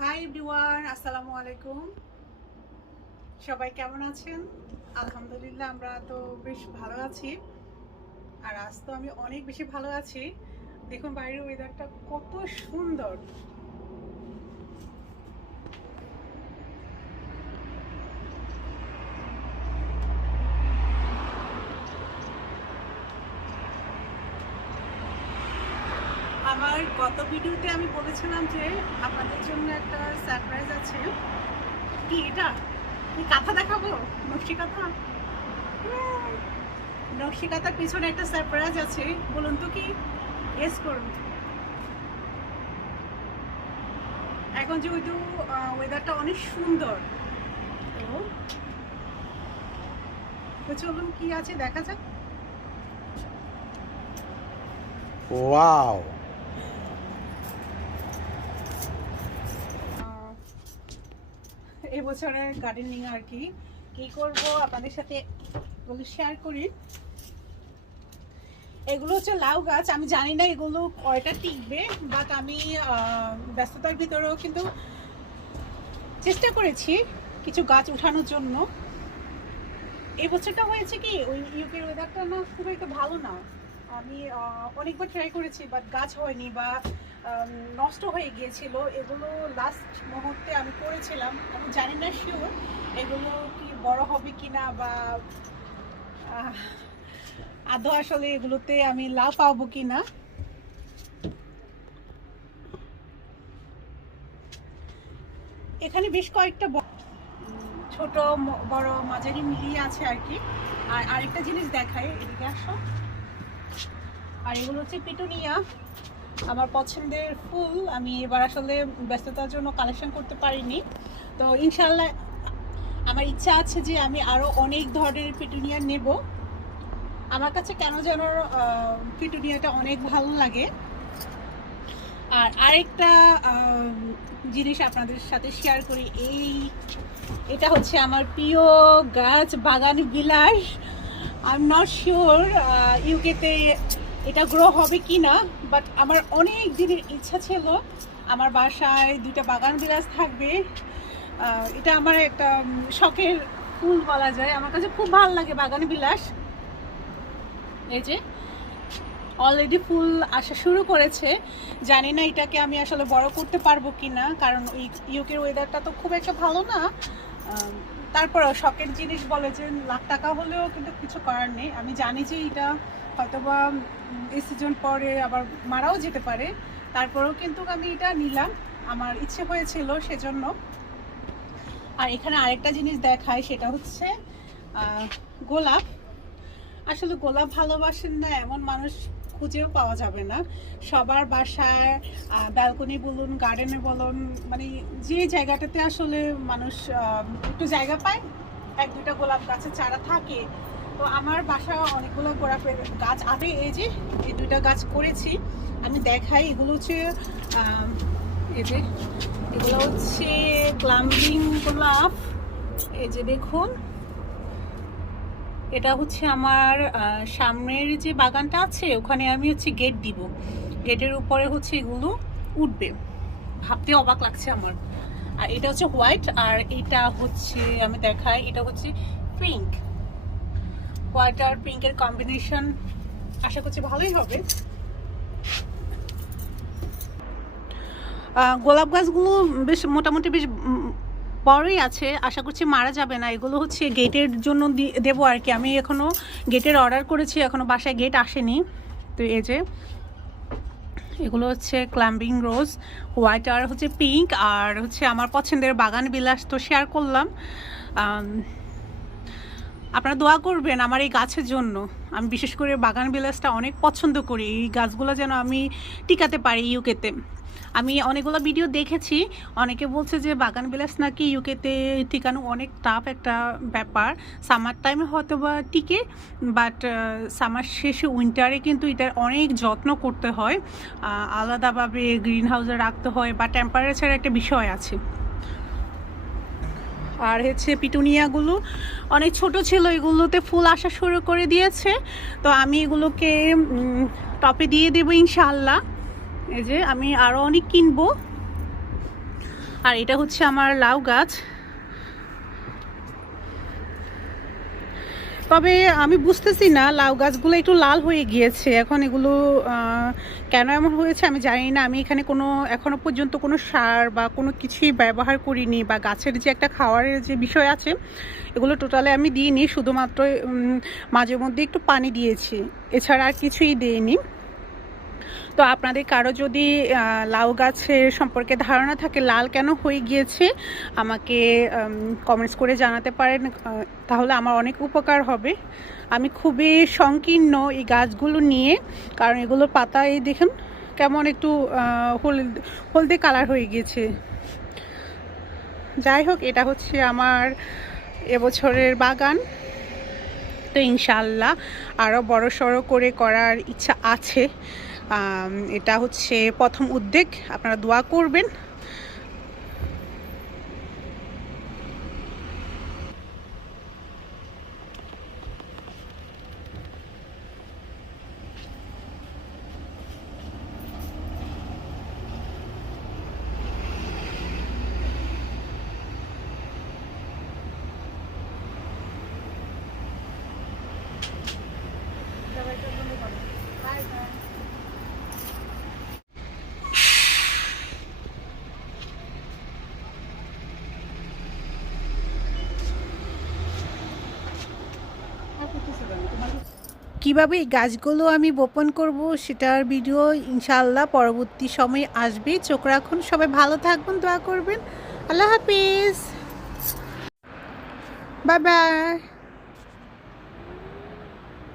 Hi everyone আসসালামু আলাইকুম সবাই কেমন আছেন? আলহামদুলিল্লাহ, আমরা তো বেশ ভালো আছি। আর আজ তো আমি অনেক বেশি ভালো আছি। দেখুন, বাইরের ওয়েদারটা কত সুন্দর। আমার গত ভিডিওতে আমি বলেছিলাম যে আপনাদের জন্য একটা সারপ্রাইজ আছে। কি এটা? কি কাঁথা দেখাবো? নকশি কাঁথা? কাঁথার পিছনে একটা সারপ্রাইজ আছে। বলুন তো কি? গেস করুন। এখন যেহেতু ওয়েদারটা অনেক সুন্দর, তো চলুন কি আছে দেখা যাক। ওয়াও এবছরের গার্ডেনিং আর কি। কি করব আপনাদের সাথে শেয়ার করি। এগুলো হচ্ছে লাউ গাছ। আমি জানি না এগুলো কয়টা টিকবে বাট আমি ব্যস্ততার ভিতরেও কিন্তু চেষ্টা করেছি কিছু গাছ উঠানোর জন্য। এই বছরটা হয়েছে কি, ওই ইউকের ওয়েদারটা না খুব একটা ভালো না। আমি অনেকবার ট্রাই করেছি বাট গাছ হয়নি বা নষ্ট হয়ে গিয়েছিল। এগুলো লাস্ট মুহূর্তে আমি করেছিলাম। আমি জানি না শিওর এগুলো কি বড় হবে কিনা বা আদৌ আসলে এগুলোতে আমি লাভ পাবো কিনা। এখানে বেশ কয়েকটা ছোট বড় মাঝারি মিলিয়ে আছে আর কি। আর আরেকটা জিনিস দেখায়, এদিকে আসো। আর এগুলো হচ্ছে পিটুনিয়া। আমার পছন্দের ফুল আমি এবার আসলে ব্যস্ততার জন্য কালেকশন করতে পারিনি। তো ইনশাল্লাহ আমার ইচ্ছা আছে যে আমি আরও অনেক ধরনের পিটুনিয়া নেব। আমার কাছে কেন যেন পিটুনিয়াটা অনেক ভালো লাগে। আর আরেকটা জিনিস আপনাদের সাথে শেয়ার করি, এই, এটা হচ্ছে আমার প্রিয় গাছ বাগান বিলাস। আই এম নট শিওর ইউকেতে এটা গ্রো হবে কি না বাট আমার অনেক দিনের ইচ্ছা ছিল, আমার বাসায় দুইটা বাগান বিলাস থাকবে। এটা আমার একটা শখের ফুল বলা যায়। আমার কাছে খুব ভালো লাগে বাগান বিলাস। এই যে অলরেডি ফুল আসা শুরু করেছে। জানি না এটাকে আমি আসলে বড় করতে পারব কি না কারণ ওই ইউকের ওয়েদারটা তো খুব একটা ভালো না। তারপরেও শখের জিনিস বলে যে লাখ টাকা হলেও কিন্তু কিছু করার নেই। আমি জানি যে এটা হয়তোবা এই সিজন পরে আবার মারাও যেতে পারে। তারপরেও কিন্তু আমি এটা নিলাম। আমার ইচ্ছে হয়েছিল সেজন্য। আর এখানে আরেকটা জিনিস দেখায় সেটা হচ্ছে গোলাপ। আসলে গোলাপ ভালোবাসেন না এমন মানুষ খুঁজেও পাওয়া যাবে না। সবার বাসায় ব্যালকনি বলুন গার্ডেনে বলুন মানে যে জায়গাটাতে আসলে মানুষ একটু জায়গা পায়, এক দুইটা গোলাপ গাছের চারা থাকে। তো আমার বাসা অনেকগুলো গোলাপের গাছ আছে এই যে এই দুইটা গাছ করেছি, আমি দেখাই, এগুলো হচ্ছে এই যে, এগুলো হচ্ছে ক্লাম্বিং গোলাপ। এই যে দেখুন এটা হচ্ছে আমার সামনের যে বাগানটা আছে, ওখানে আমি হচ্ছে গেট দিব। গেটের উপরে হচ্ছে এগুলো উঠবে। ভাবতে অবাক লাগছে আমার। আর এটা হচ্ছে হোয়াইট, আর এটা হচ্ছে আমি দেখাই, এটা হচ্ছে পিঙ্ক। হোয়াইট আর পিঙ্কের কম্বিনেশন আশা করছি ভালোই হবে। গোলাপ গাছগুলো বেশ মোটামুটি বেশ বড়ই আছে, আশা করছি মারা যাবে না। এগুলো হচ্ছে গেটের জন্য দেবো আর কি। আমি এখনও গেটের অর্ডার করেছি, এখনও বাসায় গেট আসেনি। তো এই যে, এগুলো হচ্ছে ক্লাম্বিং রোজ হোয়াইট আর হচ্ছে পিঙ্ক আর হচ্ছে আমার পছন্দের বাগান বিলাস তো শেয়ার করলাম। আপনারা দোয়া করবেন আমার এই গাছের জন্য। আমি বিশেষ করে বাগান বিলাসটা অনেক পছন্দ করি। এই গাছগুলো যেন আমি টিকাতে পারি ইউকেতে। আমি অনেকগুলো ভিডিও দেখেছি। অনেকে বলছে যে বাগান বিলাস নাকি ইউকেতে টিকানো অনেক টাফ একটা ব্যাপার। সামার টাইমে হয়তো বা টিকে বাট সামার শেষে উইন্টারে কিন্তু এটার অনেক যত্ন করতে হয়। আলাদাভাবে গ্রিন হাউসে রাখতে হয় বা টেম্পারেচার একটা বিষয় আছে। আর হচ্ছে পিটুনিয়াগুলো, অনেক ছোট ছিল, এগুলোতে ফুল আসা শুরু করে দিয়েছে। তো আমি এগুলোকে টপে দিয়ে দেবো ইনশাল্লাহ এই যে আমি আরও অনেক কিনবো। আর এটা হচ্ছে আমার লাউ গাছ। তবে আমি বুঝতেছি না, লাউ গাছগুলো একটু লাল হয়ে গিয়েছে। এখন এগুলো কেন এমন হয়েছে আমি জানি না। আমি এখানে কোনো এখনও পর্যন্ত কোনো সার বা কোনো কিছুই ব্যবহার করিনি বা গাছের যে একটা খাওয়ারের যে বিষয় আছে, এগুলো টোটালে আমি দিইনি। শুধুমাত্র মাঝে মধ্যে একটু পানি দিয়েছি। এছাড়া আর কিছুই দিইনি। তো আপনাদের কারও যদি লাউ গাছের সম্পর্কে ধারণা থাকে, লাল কেন হয়ে গিয়েছে, আমাকে কমেন্টস করে জানাতে পারেন। তাহলে আমার অনেক উপকার হবে। আমি খুবই সংকীর্ণ এই গাছগুলো নিয়ে, কারণ এগুলোর পাতা এই দেখুন কেমন একটু হলদ হলদে কালার হয়ে গিয়েছে। যাই হোক, এটা হচ্ছে আমার এবছরের বাগান। তো ইনশাল্লাহ আরও বড় সড়ো করে করার ইচ্ছা আছে। এটা হচ্ছে প্রথম উদ্যোগ। আপনারা দোয়া করবেন। কীভাবে এই গাছগুলো আমি বোপন করব সেটার ভিডিও ইনশাল্লাহ পরবর্তী সময়ে আসবে। চোখ রাখুন, সবাই ভালো থাকবেন, দোয়া করবেন। আল্লাহ হাফিজ। Bye bye.